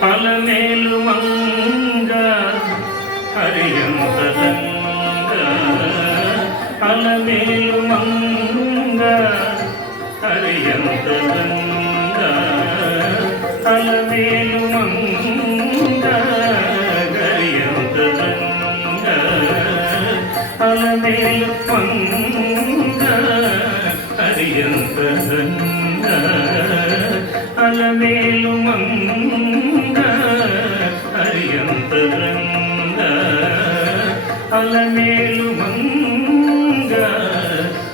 Alamelu Manga హరియంతరంగ Alamelu Manga హరియంతరంగ Alamelu Manga హరియంతరంగ Alamelu Manga హరియంతరంగ Alamelu Manga హరియంతరంగ Alamelu Manga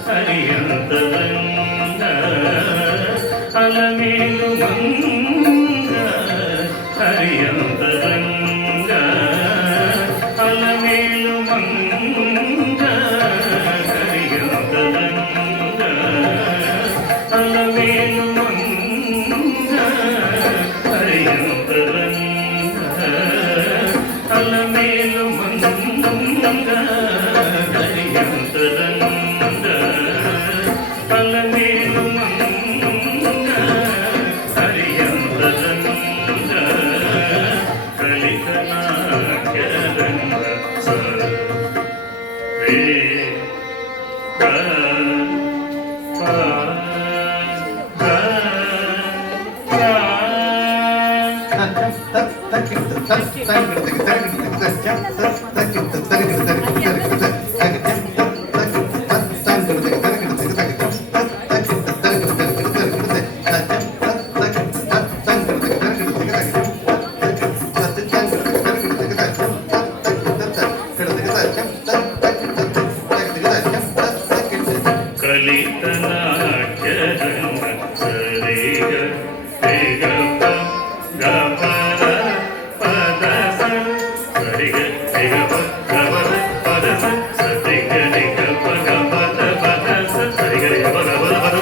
హరియంతరంగ Alamelu Manga హరియంతరంగ Alamelu Manga హరియంతరంగ Alamelu Manga హరియంతరంగ Alamelu Manga హరియంతరంగ Alamelu Manga హరియంతరంగ కలితనాట్యరంగ survey కలితనాట్యరంగ సరిగ రేగ గపర పద సరిగ రేగ గపర పద సరిగ రేగ గపద పద సరిగ రేగ గపద పద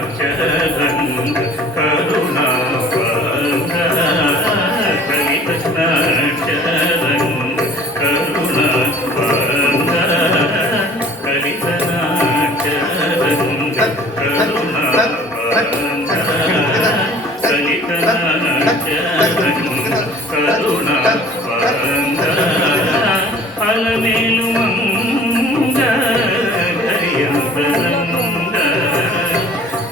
కలితనాట్యరంగ కరుణాపంగ కలితనాట్యరంగ కరుణాపంగ కలితనాట్యరంగ కరుణాపంగ కలితనాట్యరంగ కరుణాపంగ అలమేలు మంగ హరియంతరంగ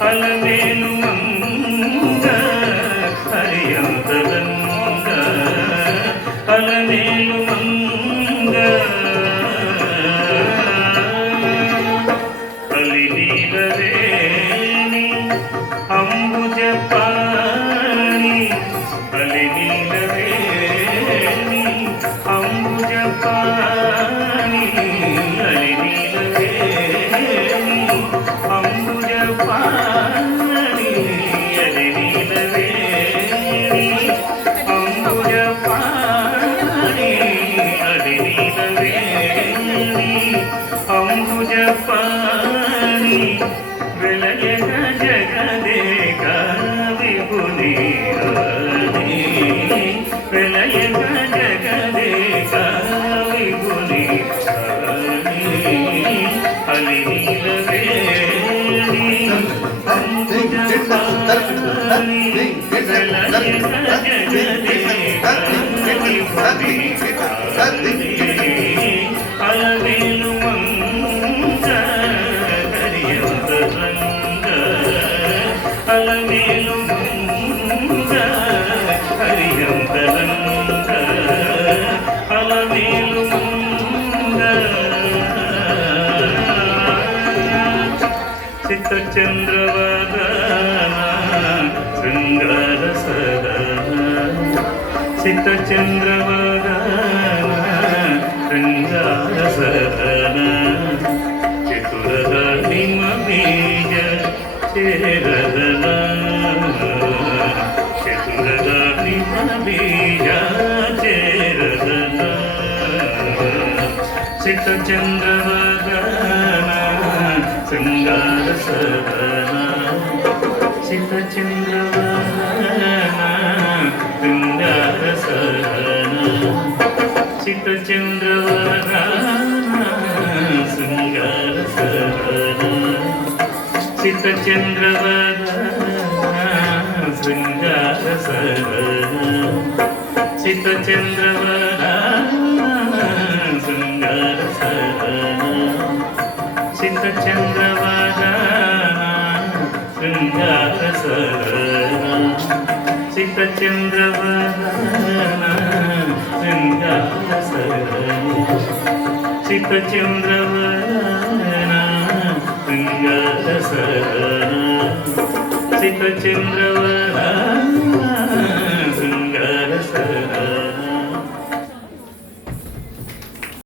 అలమేలు మంగ హరియంతరంగ అలమేలు మంగ అలినీలవేణి అంబుజపాణి అలినీలవేణి అంబుజపాణి అలినీలవేణి అంబుజపాణి అలినీలవేణి అంబుజపాణి అలినీలవేణి అంబుజపాణి విలయక జగదేక విభుని విలయక జగదేక విభుని అలినీలవేణి అంబుజపాణి విలయక జగదేక విభుని అలమేలు మంగ హరియంతరంగ అలమేలు మంగ హరియంతరంగ అలమేలు మంగ చిత్తచంద్రవదన శృంగార సదన చిత్తచంద్రవదన శృంగార సదన చతురదనిమ బీజ చేరదన చతురదనిమ బీజ చేరదన చిత్తచంద్రవదన శృంగార సదన చిత్తచంద్రవదన శృంగార సదన చిత్తచంద్రవదన శృంగార సదన చిత్తచంద్రవదన శృంగారసవన చిత్తచంద్రవన శృంగారసవన చిత్తచంద్రవన శృంగారసవన చిత్తచంద్రవన శృంగారసవన చిత్తచంద్రవన శృంగారసవన చిత్తచంద్రవన